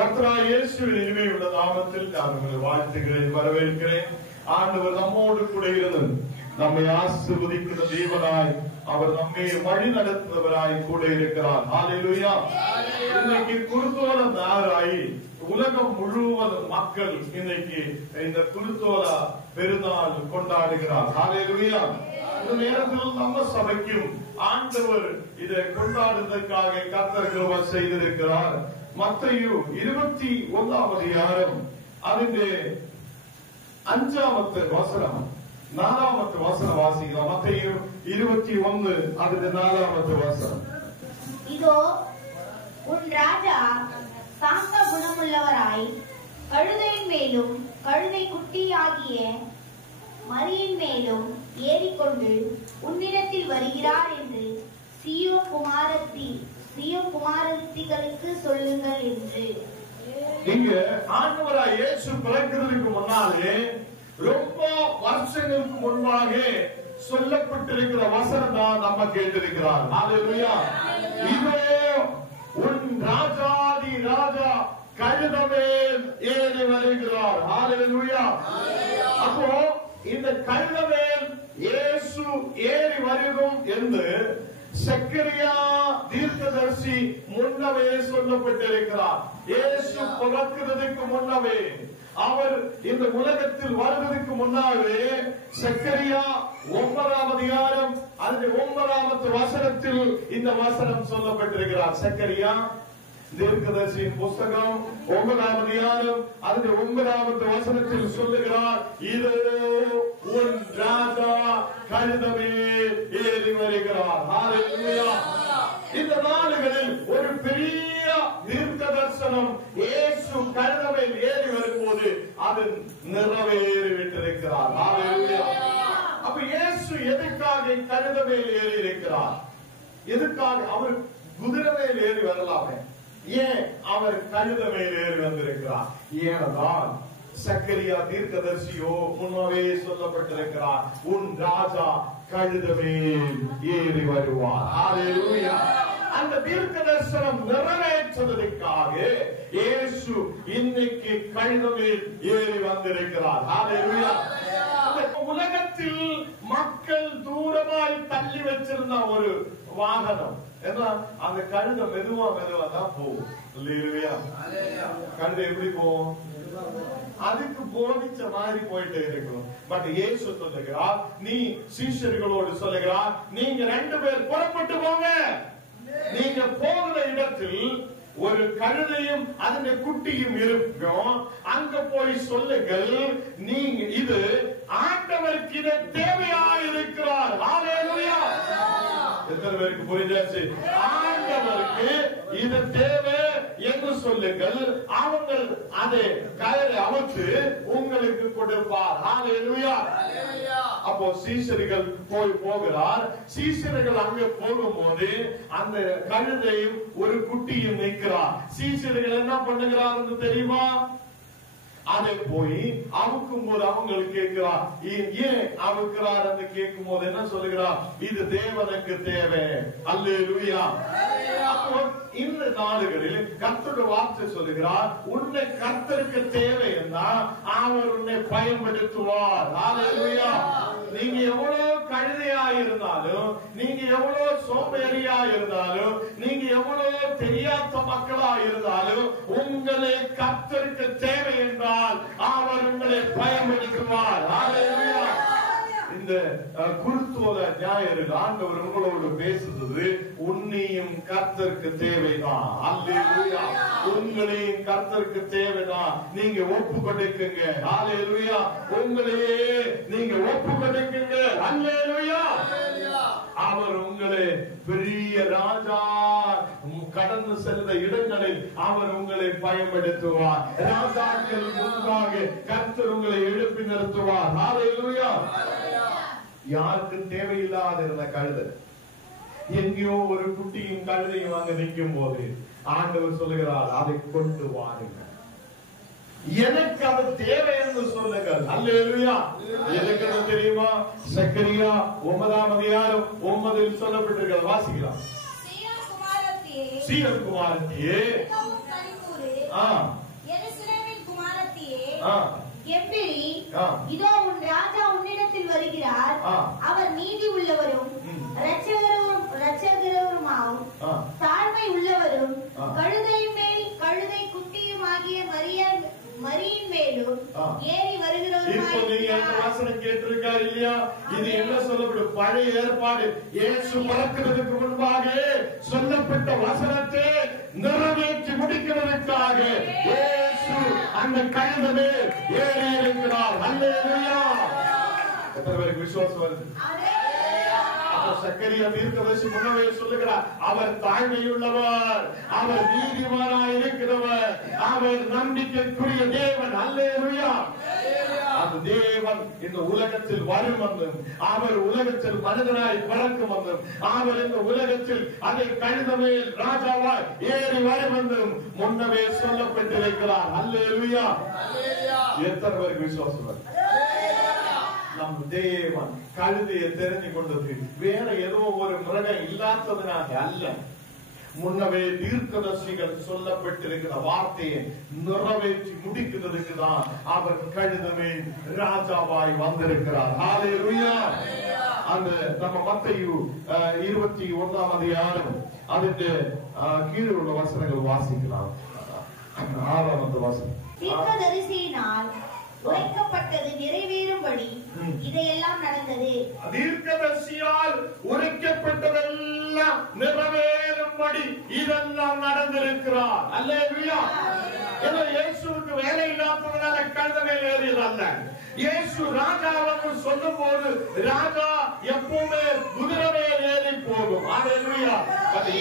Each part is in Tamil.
கர்த்தராகிய இயேசுவின் இனிமையுள்ள நாமத்தில் நான் உங்களை வாழ்த்துகிறேன், வரவேற்கிறேன். ஆண்டவர் நம்மோடு கூட இருந்து நம்மை ஆசீர்வதிக்கிற தேவனாய், அவர் நம்மை வழி நடத்துபவராய் கூட இருக்கிறார். ஹல்லேலூயா. இன்னைக்கு குருத்தோல நாளாய் உலகம் முழுவதும் மக்கள் இன்னைக்கு இந்த குருத்தோல பெருநாள் கொண்டாடுகிறார். ஹல்லேலூயா. இந்த நேரத்தில் நம்ம சபைக்கும் ஆண்டவர் இதை கொண்டாடுவதற்காக கர்த்தர் கிருபை செய்திருக்கிறார். மத்தேயு 21 அதிகாரம் அதிலே 5வது வசனம் 4வது வசனம் வாசிக்கலாம். மத்தேயு 21 அதிலே 4வது வசனம். இதோ உன் ராஜா சாந்த குணமுள்ளவராய் கழுதையின் மேலும் கழுதை குட்டியாகிய மரியின் மேலும் ஏறிக்கொண்டு உன்னிடத்தில் வருகிறார் என்று சீயோன் குமாரத்திகளுக்கு சொல்லுங்கள் என்று. இங்க ஆண்டவராய் இயேசு பிறக்கிறதுக்கு முன்னாலே ரொம்ப வருஷங்களுக்கு முன்பாக சொல்லப்பட்டிருக்கிற வசனம் தான் நம்ம கேட்டிருக்கிறார். ஹல்லேலூயா. இதோ உன் ராஜாதி ராஜா கழுதமேல் ஏறி வருகிறார். ஹல்லேலூயா. அப்போ இந்த கழுதமேல் இயேசு ஏறி வருகும் என்று சக்கரியா தீர்க்கதரிசி முன்னவே சொல்லப்பட்டிருக்கிறார். இயேசு பிறக்கிறதுக்கு முன்னவே, அவர் இந்த உலகத்தில் வருவதற்கு முன்னாலே சக்கரியா 9 அதிகாரம் அந்த 9வது வசனத்தில் இந்த வசனம் சொல்லப்பட்டிருக்கிறார். சக்கரியா தீர்க்கதரிசியின் புஸ்தகம் 9 அதிகாரம் அந்த 9வது வசனத்தில் சொல்லுகிறார், இதோ உன் ராஜா கழுதமேல் ஏறி வருகிறார். ஹல்லேலூயா. இந்த நாளுகளில் ஒரு பெரிய தீர்க்க தரிசனம் இயேசு கழுதமேல் ஏறி வரும்போது அது நிறைவேறிவிட்டிருக்கிறார். ஹல்லேலூயா. அப்ப இயேசு எதுக்காக கழுதமேல் ஏறி இருக்கிறார்? எதுக்காக? அவர் குதிரை மேல் ஏறி வரலாமே, ஏன் அவர் கழுத மேல் ஏறி வந்திருக்கிறார்? ஏனென்றால் சக்கரியா தீர்க்கதரிசியோ முன்னவே சொல்லப்பட்டிருக்கிறார், உன் ராஜா கழுத மேல் ஏறி வருவார். ஹல்லேலூயா. அந்த தீர்க்க தரிசனம் நிறைவேற்றுவதற்காக இயேசு இன்னைக்கு கழுத மேல் ஏறி வந்திருக்கிறார். ஹல்லேலூயா. உலகத்தில் மக்கள் தூரமாய் தள்ளி வச்சிருந்த ஒரு வாகனம், ஏன்னா அந்த கழுத மெதுவா தான் போகும். கழுத எப்படி போகும்? அதுக்கு போதிச்ச மாதிரி போயிட்டே இருக்கணும். பட் இயேசு சொல்லுகிறார், நீ சீஷர்களோடு சொல்லுகிறார், நீங்க 2 பேர் புறப்பட்டு போங்க. நீங்க போகிற இடத்தில் ஒரு கழுதையும் அதனுடைய குட்டியும் இருக்கும். அங்க போய் சொல்லுங்கள், நீங்க இது ஆண்டவருக்கு இதை தேவையாயிருக்கிறார். ஹல்லேலூயா. எத்தனை பேருக்கு புரிஞ்சாச்சு? ஆண்டவருக்கு இது தேவை என்று சொல்லுங்கள், அவங்க அதை கயிறை அவுத்து உங்களுக்கு கொடுப்பார். ஹல்லேலூயா. அப்போ சீஷர்கள் போகிறார். சீஷர்கள் அங்க போகும்போது அந்த கழுதையும் ஒரு குட்டியும் நிற்கிறார். சீஷர்கள் என்ன பண்ணுகிறார் தெரியுமா? அதை போய் அவுக்கும் போது அவங்களுக்கு கேட்கிறார், ஏன் அவுக்கிறார் என்று கேட்கும் போது என்ன சொல்லுகிறார்? இது தேவனுக்கு தேவை. அல்லேலூயா. இந்த நாடுகளில் கர்த்தருடைய வார்த்தை சொல்லுகிறார், உன்னை கர்த்தருக்கு தேவை என்றால் அவர் உன்னை பயன்படுத்துவார். அல்லேலூயா. நீங்க எவ்வளவு கழுதையா இருந்தாலும், நீங்க எவ்வளவு சோம்பேறியா இருந்தாலும், நீங்க எவ்வளவு தெரியாத மக்களா இருந்தாலும், உங்களை கர்த்தருக்கு தேவை என்றால் அவர் உங்களை பயன்படுத்துவார். ஹல்லேலூயா. இந்த குருத்தோல ஞாயிறு ஆண்டவர் உங்களோடு பேசுறது, உன்னையும் கர்த்தருக்கு தேவைதான். அல்லேலூயா. உங்களையும் கர்த்தருக்கு தேவைதான். நீங்க ஒப்பு கொடுக்குங்க. ஹல்லேலூயா. உங்களையே நீங்க ஒப்பு கொடுக்குங்க. அல்லேலூயா. அவர் உங்களை பெரிய ராஜா கடந்து சென்ற இடங்களில் அவர் உங்களை பயன்படுத்துவார். ராஜாக்கள் முன்பாக கர்த்தர் உங்களை எழுப்பி நிறுத்துவார். ஹல்லேலூயா. யாருக்கும் தேவையில்லாத இருந்த கழுதை எங்கேயோ ஒரு குட்டியும் கழுதையும் அங்க நிற்கும் போது ஆண்டவர் சொல்லுகிறார், அதை கொண்டு வாருங்கள், எனக்கு அது தேவை என்று சொல்லுங்கள். அல்லேலூயா. எதுக்கு தெரியுமா? சக்கரியா 9 அதிகாரம் 9 சொல்லப்பட்டிருக்கிறது. வாசிக்கலாம். சீயோன் குமாரத்தியே எருசலேமின் குமாரத்தியே ஆ, எப்பிரி, ஆ. இதோ உன் ராஜா உன்னிடத்தில் வருகிறார். ஆ. அவர் நீதி உள்ளவரும் இரட்சகருமாம், ஆ. தாழ்மை உள்ளவரும், ஆ. கழுதையின் மேல் கழுதை குட்டியுமாகிய மரியின் மேலும் ஆ. ஏறி இப்போ நீங்க அந்த வருகிறவரும். வசனம் கேட்டிருக்காரு இல்லையா? இது என்ன சொல்லப்படும்? பழைய ஏற்பாடு இயேசு பிறக்கிறதுக்கு முன்பாக சொல்லப்பட்ட வசனத்தை நிறைவேற்றி முடிக்கிறதுக்காக இயேசு அந்த கழுதை ஏறி இருக்கிறார். அல்லேலூயா! எத்தனை பேருக்கு விசுவாசம் வருது? சக்கரியா தீர்க்கதரிசி முன்னவே சொல்லுகிறார், அவர் தாழ்மையுள்ளவர், அவர் நீதிமானாய் இருக்கிறவர், அவர் நம்பிக்கைக்குரிய தேவன். அல்லேலூயா! அந்த தேவன் இந்த உலகத்தில் வரும் வந்தும், அவர் உலகத்தில் மனிதனாய் பிறக்கும் வந்தும், அவர் இந்த உலகத்தில் அதை கழுத மேல் ராஜாவாய் ஏறி வரும் வந்தும் முன்னவே சொல்லப்பட்டிருக்கிறார். அல்லேலூயா! எத்தனை பேருக்கு விசுவாசம் வருது? நம் தேவன் கழுதையை தெரிஞ்சு கொண்டது வேற ஏதோ ஒரு மிருகம் இல்லாததுனால அல்ல. முன்னவே தீர்க்கதரிசிகள் சொல்லப்பட்டிருக்கிற வார்த்தையை நிறைவேற்றி முடிக்கிறதுக்கு தான் அவர் கழுதமே ராஜாவாய் வந்திருக்கிறார். ஹல்லேலூயா! அந்த நம்ம மத்தேயு 21ஆம் அதிகாரம் அதுக்கு கீழே உள்ள வசனங்கள் வாசிக்கலாம். 6ஆம் வசனம். தீர்க்கதரிசியினால் உரைக்கப்பட்டது நிறைவேறும்படி இதையெல்லாம் நடந்தது. தீர்க்கதரிசியால் உரைக்கப்பட்டதெல்லாம் நிறைவேறும்படி இதெல்லாம் நடந்திருக்கிறார். அல்லேலூயா! ஏன்னா இயேசுவுக்கு வேலை இல்லாததுனால கழுதை மேல் ஏறியது அல்ல. இயேசு ராஜாவுக்கு சொல்லும் போது ராஜா எப்பவுமே குதிரை மேல் ஏறி போகும். அல்லேலூயா!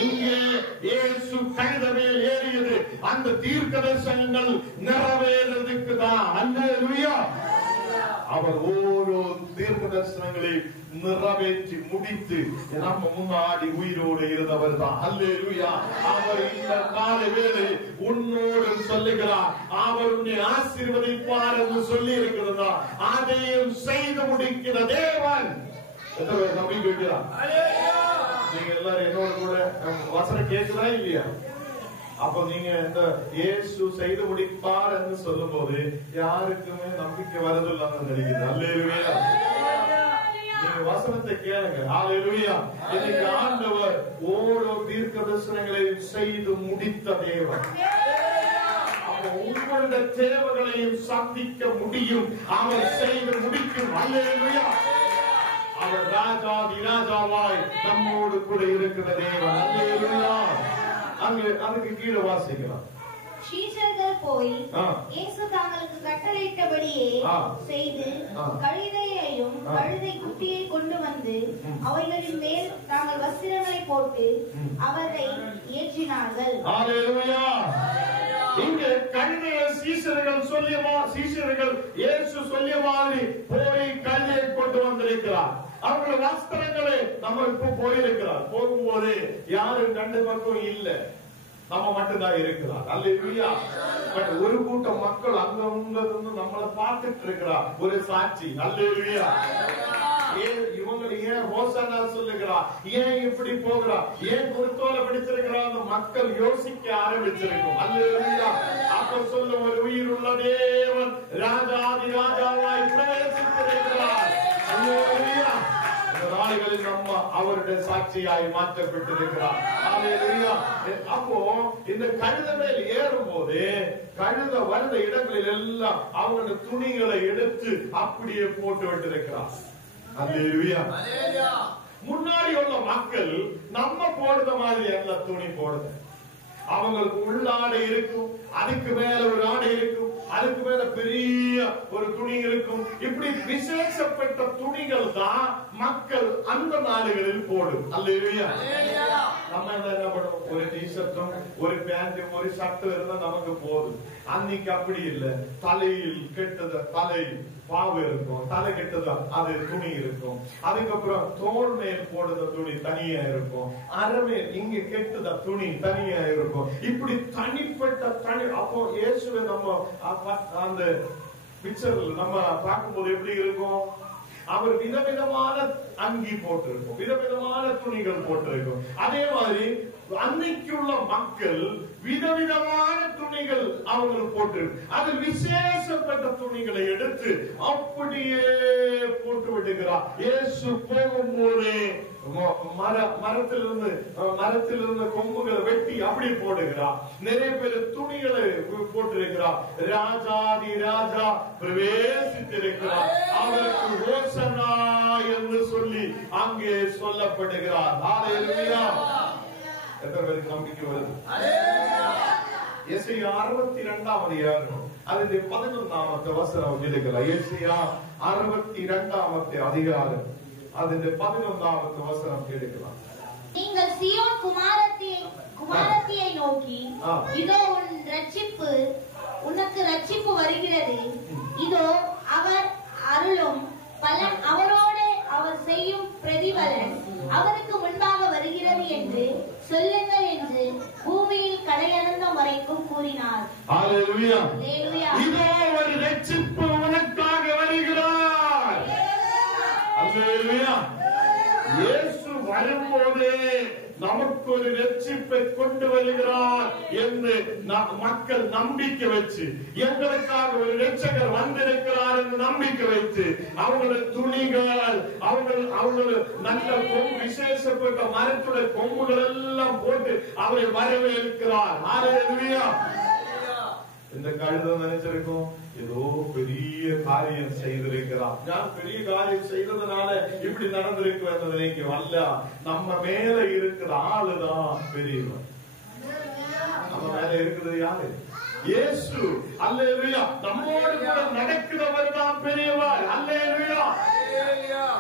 இங்கே இயேசு கழுதை மேல் ஏறியது அந்த தீர்க்க தரிசனங்கள் நிறைவேறதுக்கு தான். அல்லேலூயா! அவர் ஓரோ தீர்க்க தரிசனங்களை நிறைவேற்றி முடித்து நம்ம முன்னாடி உயிரோடு இருந்தவர் தான். அல்லேலூயா! அவர் இந்த கால வேளை உன்னோடு சொல்லுகிறார், அவர் உன்னை ஆசீர்வதிப்பார் என்று சொல்லி இருக்கிறதா, அதையும் செய்து முடிக்கிற தேவன். எத்தனை பேர் நம்பிக்கை வைக்கிறார்? நீங்க எல்லாரும் என்னோட கூட வசனம் கேட்குதா இல்லையா? அப்ப நீங்க இந்த இயேசு செய்து முடிப்பார் என்று சொல்லும் போது யாருக்குமே நம்பிக்கை வரதில்லைன்னு நினைக்குது. அல்லேலூயா! நீங்க வசனத்தை கேளுங்க. ஹல்லேலூயா! இன்னைக்கு ஆண்டவர் ஓரோ தீர்க்க தரிசனங்களையும் செய்து முடித்த தேவன். அப்ப உங்களுடைய தேவைகளையும் சந்திக்க முடியும், அவர் செய்து முடிக்கும். அல்லேலூயா! அவர் ராஜாதி ராஜாவாய் நம்மோடு கூட இருக்கிற தேவன். அல்லேலூயா! அதுக்கு கீழே வாசிக்கலாம். சீஷர்கள் போய் இயேசு தாங்களுக்கு கட்டளையிட்டபடியே செய்து கழுதையையும் கழுதை குட்டியை கொண்டு வந்து அவைகளின் மேல் தாங்கள் வஸ்திரங்களை போட்டு அவரை ஏற்றினார்கள். அல்லேலூயா! இங்கே கழுதையை சீஷர்கள் இயேசு சொல்லிய மாதிரி போய் கழுதையை கொண்டு வந்திருக்கிறார். அவர்கள் வஸ்திரங்களை நம்ம இப்ப போயிருக்கிறார். போகும்போது யாரும் கண்டு பக்கம் இல்ல, நம்ம மட்டும்தான் இருக்கிறார். அல்லேலூயா! பட் ஒரு கூட்டம் மக்கள் அங்க இருந்து நம்மளை பார்த்துட்டு இருக்கிறார். ஒரு சாட்சி. அல்லேலூயா! இவங்களை ஏன் ஹோசானா சொல்லுகிறார், ஏன் இப்படி போகிறா, ஏன் குருத்தோலை பிடிச்சிருக்கிறா, அந்த மக்கள் யோசிக்க ஆரம்பிச்சிருக்கும். அல்லேலூயா! அப்ப சொல்ல ஒரு உயிர் உள்ள தேவன் ராஜாதி ராஜாவாய் பிரவேசித்திருக்கிறார். அல்லேலூயா! நாடுகளில் நம்ம அவருடைய சாட்சியாய் மாற்றப்பட்டிருக்கிறார். அல்லேலூயா! அப்போ இந்த கழுதை மேல் ஏறும் போது கழுத வந்த இடங்களில் எல்லாம் அவருடைய துணிகளை எடுத்து அப்படியே போட்டு விட்டிருக்கிறார். அல்லேலூயா! முன்னாடி உள்ள மக்கள் நம்ம போடுற மாதிரி எல்லாம் துணி போடுது. அவங்களுக்கு உள்ளாடை இருக்கும், அதுக்கு மேல ஒரு ஆடை இருக்கும், அதுக்கு மேல பெரிய ஒரு துணி இருக்கும். இப்படி விசேஷப்பட்ட துணிகள் தான் மக்கள் அந்த நாடுகளில் போடும். அல்லேலூயா! நம்ம என்ன பண்ணுவோம், ஒரு டிஷர்ட்டும் ஒரு பேண்டும் ஒரு ஷர்ட்டும் இருந்தா நமக்கு போதும். அன்னைக்கு அப்படி இல்லை. தலையில் கெட்டத தலை பாவு இருக்கும், தலை கெட்டதா அது துணி இருக்கும். அதுக்கப்புறம் தோல் மேல் போடுற துணி தனியா இருக்கும், அறமே இங்க கெட்டத துணி தனியா இருக்கும். இப்படி தனிப்பட்ட தனி. அப்போ இயேசுவை நம்ம அந்த பிக்சர்ல நம்ம பார்க்கும்போது எப்படி இருக்கும், அவர் விதவிதமான அங்கி போட்டிருக்கும், விதவிதமான துணிகள் போட்டிருக்கும். அதே மாதிரி அன்னைக்குள்ள மக்கள் விதவிதமான துணிகள் அவங்க போட்டு அது விசேஷப்பட்ட துணிகளை எடுத்து அப்படியே போட்டு விடுகிறார். இயேசு போகும்போது மரத்திலிருந்து கொம்புகளை வெட்டி அப்படி போடுகிறார். நிறைய பேர் துணிகளை போட்டிருக்கிறார். ராஜாதி ராஜா பிரவேசித்திருக்கிறார். அவருக்கு ஹோசன்னா என்று சொல்லி அங்கே சொல்லப்படுகிறார். ஹல்லேலூயா. எத்தனை பேருக்கு நம்பிக்கை வருது? எசையா 62ஆம் அதிகாரம் அதிலே 11ஆம் வசனம் இருக்கிறார். எசையா 62ஆம் அதிகாரம் அதிலே 11ஆம் வசனம் கேட்கலாம். நீங்கள் சீயோன் குமாரத்தியை நோக்கி, இதோ உனக்கு ரட்சிப்பு வருகிறது, இதோ அவர் அருளும் பலன் அவரோடு அவர் செய்யும் பிரதிபலன் அவருக்கு முன்பாக வருகிறது என்று சொல்லுங்கள் என்று பூமியில் கடையறந்த வரைக்கும் கூறினார். ஹல்லேலூயா. இதோ ஒரு ரட்சிப்பு உனக்காக வருகிறார். ஹல்லேலூயா. இயேசு வரும்போதே நமக்கு ஒரு ரட்சிப்பை கொண்டு வருகிறார் என்று மக்கள் நம்பிக்கை வச்சு, எங்களுக்காக ஒரு ரட்சகர் வந்திருக்கிறார் என்று நம்பிக்கை வைத்து அவங்களுடைய துணிகள் அவங்கள் நல்ல விசேஷப்பட்ட மரத்துடைய கொம்புகள் எல்லாம் போட்டு அவரை வரவேற்கிறார். ஹல்லேலூயா. இந்த கழுதை நினைச்சிருக்கோம் ஏதோ பெரிய காரியம் செய்திருக்கிறார். நான் பெரிய காரியம் செய்ததுனால இப்படி நடந்திருக்கு என்று நினைக்கிறோம். அல்ல, நம்ம மேல இருக்கிற ஆளுதான் பெரியவர். நம்ம மேல இருக்கிறது யாரு? இயேசு. அல்லேலூயா. நம்மோடு கூட நடக்கிறவர் தான் பெரியவர். அல்லேலூயா.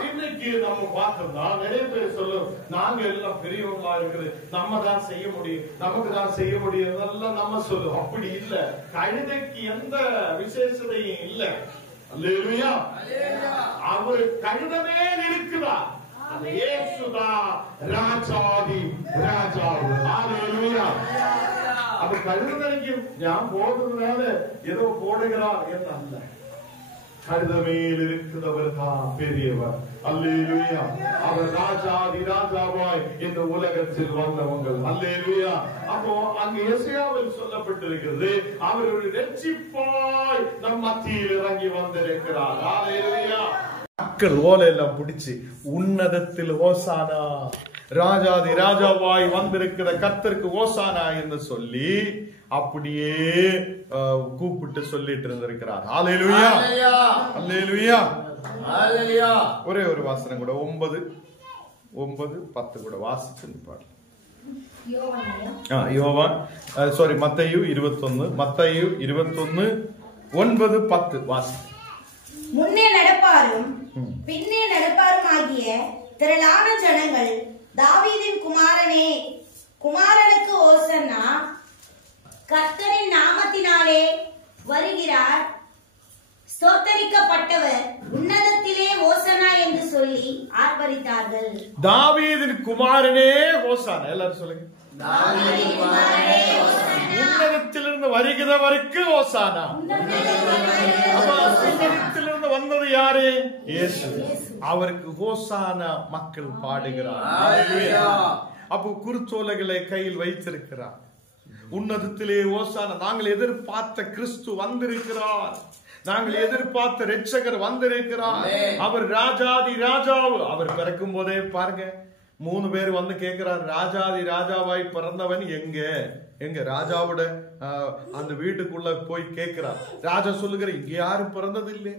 இன்னைக்கு நம்ம பார்த்தோம்னா நிறைய பேர் சொல்லும், நாங்க எல்லாம் பெரியவங்களா இருக்குது, நம்ம தான் செய்ய முடியும், நமக்கு தான் செய்ய முடியும் எல்லாம் நம்ம சொல்லுவோம். அப்படி இல்ல. கழுதைக்கு எந்த விசேஷத்தையும் இல்ல. அல்லேலூயா. அவர் கழுதமே இருக்குதா? இயேசுதான் ராஜாதி ராஜாவு. அல்லேலூயா. அப்ப கழுதைக்கு ஞான் போடுறதுனால ஏதோ போடுகிறார் என்று அல்ல. கழுதமேல் இருக்கிறவர் தான் பெரியவர். அல்லேலூயா. அவர் ராஜாதி ராஜாவாய் இந்த உலகத்தில் வந்தவங்க. அல்லேலூயா. அப்போ அங்க எசையாவில் சொல்லப்பட்டிருக்கிறது, அவர் ஒரு ரட்சிப்பாய் நம் மத்தியில் இறங்கி வந்திருக்கிறார். அல்லேலூயா. மக்கள் ஓலை எல்லாம் பிடிச்சு உன்னதத்தில் ஓசானா, ராஜாதி ராஜாவாய் வந்திருக்கிற கர்த்தருக்கு ஓசானா என்று சொல்லி அப்படியே கூப்பிட்டு சொல்லிட்டு இருந்திருக்கிறார். ஹல்லேலூயா. ஹல்லேலூயா. ஹல்லேலூயா. ஒரே ஒரு வாசனம் கூட 9:10 கூட வாசிச்சு நிப்பாரு. மத்தேயு 21 9:10 வாசி. முன்னே நடப்பாரும் பின்னே நடப்பாரும் ஆகிய திரளான ஜனங்கள், தாவீதின் குமாரனுக்கு ஓசன்னா, கர்த்தரின் நாமத்தினாலே வருகிறார், ஸ்தோத்தரிக்கப்பட்டவர், உன்னதத்திலே ஓசன்னா என்று சொல்லி ஆர்ப்பரித்தார்கள். தாவீதின் குமாரனே ஓசானா. எல்லாரும் சொல்லுங்க. உன்னதத்திலிருந்து வருகிறவருக்கு ஓசானா. உன்னதத்திலிருந்து வந்தது யாரு? இயேசு. அவருக்கு ஓசானா மக்கள் பாடுகிறார். அப்போ குருத்தோலைகளை கையில் வைத்திருக்கிறார். உன்னதத்திலே ஓசானா. நாங்கள் எதிர்பார்த்த கிறிஸ்து வந்திருக்கிறார். நாங்கள் எதிர்பார்த்த ரட்சகர் வந்திருக்கிறார். அவர் ராஜாதி ராஜாவு. அவர் பிறக்கும் போதே பாருங்க, 3 பேர் வந்து கேட்கிறார், ராஜாதி ராஜாவாய் பிறந்தவன் எங்க ராஜாவோட அந்த வீட்டுக்குள்ள போய் கேட்கிறார். ராஜா சொல்லுகிற, இங்க யாரும் பிறந்தது இல்லை.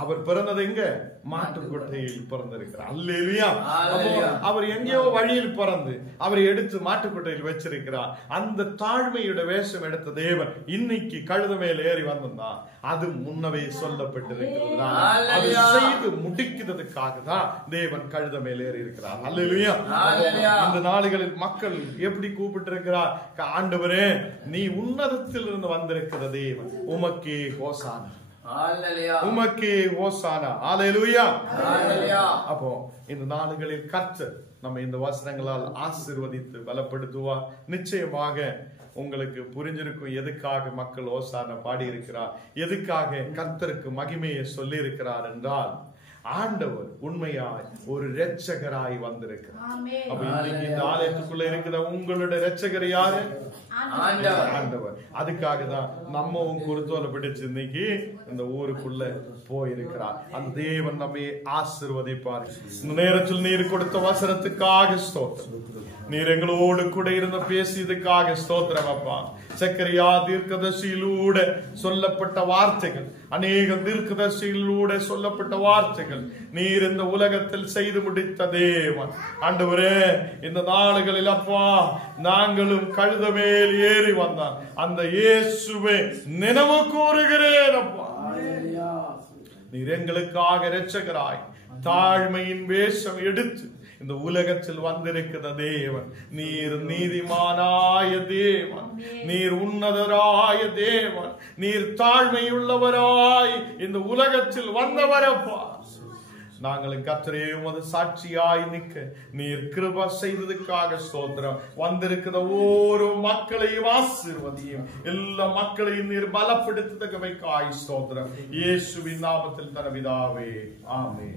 அவர் பிறந்தது எங்க? மாட்டுக்கொட்டையில் பிறந்திருக்கிறார். அல்லேலூயா. அவர் எங்கேயோ வழியில் பிறந்து அவரை எடுத்து மாட்டுக்கொட்டையில் வச்சிருக்கிறார். அந்த தாழ்மையுடைய வேஷம் எடுத்த தேவன் இன்னைக்கு கழுத மேல் ஏறி வந்தான். அது முன்னவே சொல்லப்பட்டிருக்கிறது. அதை செய்து முடிக்கிறதுக்காக தான் தேவன் கழுத மேல் ஏறி இருக்கிறார். அல்லேலூயா. இந்த நாடுகளில் மக்கள் எப்படி கூப்பிட்டு இருக்கிறார்? ஆண்டவரே, நீ உன்னதத்தில் இருந்து வந்திருக்கிற தேவன், உமக்கே ஹோசானா, உமக்கே ஹோசானா. அல்லேலூயா. அப்போ இந்த நாடுகளில் கர்த்தர் நம்ம இந்த வசனங்களால் ஆசீர்வதித்து பலப்படுத்துவார். நிச்சயமாக உங்களுக்கு புரிஞ்சிருக்கும் எதுக்காக மக்கள் ஓசானா பாடி இருக்கிறார், எதுக்காக கர்த்தருக்கு மகிமையை சொல்லி இருக்கிறார் என்றால், ஆண்டவர் உண்மையாய் ஒரு இரட்சகராய் வந்திருக்கிறார். அப்ப இன்னைக்கு இந்த ஆலயத்துக்குள்ள இருக்கிற உங்களுடைய இரட்சகர் யாரு? ஆண்டவர். அதுக்காக தான் நம்ம குருத்தோலை பிடிச்சு இன்னைக்கு இந்த ஊருக்குள்ள போயிருக்கிறார். அந்த தேவன் நம்மை ஆசீர்வதிப்பார். இந்த நேரத்தில் நீர் கொடுத்த வசனத்துக்காக ஸ்தோத்திரம். நீர் எங்களோடு கூட இருந்த பேசியதுக்காக ஸ்தோத்திரம் அப்பா. சக்கரியா தீர்க்கதரிசியிலூட சொல்லப்பட்ட வார்த்தைகள், அநேக தீர்க்கதரிசிகளூட சொல்லப்பட்ட வார்த்தைகள் நீர் இந்த உலகத்தில் செய்து முடித்த தேவன். ஆண்டவரே, இந்த நாளுகளில் அப்பா நாங்களும் கழுத மேல் ஏறி வந்தான் அந்த இயேசுவை நினைவு கூறுகிறேன் அப்பா. நீர் எங்களுக்காக இரட்சகராய் தாழ்மையின் வேஷம் எடுத்து இந்த உலகத்தில் வந்திருக்கிற தேவன். நீர் நீதிமானாய தேவன், நீர் உன்னதராய தேவன், நீர் தாழ்மையுள்ளவராய் இந்த உலகத்தில் வந்தவரப்பா. நாங்களும் கர்த்தரே உமது சாட்சியாய் நிற்க நீர் கிருபை செய்ததுக்காக ஸ்தோத்திரம். வந்திருக்கிற ஒவ்வொரு மக்களையும் ஆசீர்வதியும், எல்லா மக்களையும் நீர் பலப்படுத்ததற்காய் ஸ்தோத்திரம். இயேசுவின் நாமத்தில் தரவிதாவே, ஆமென்.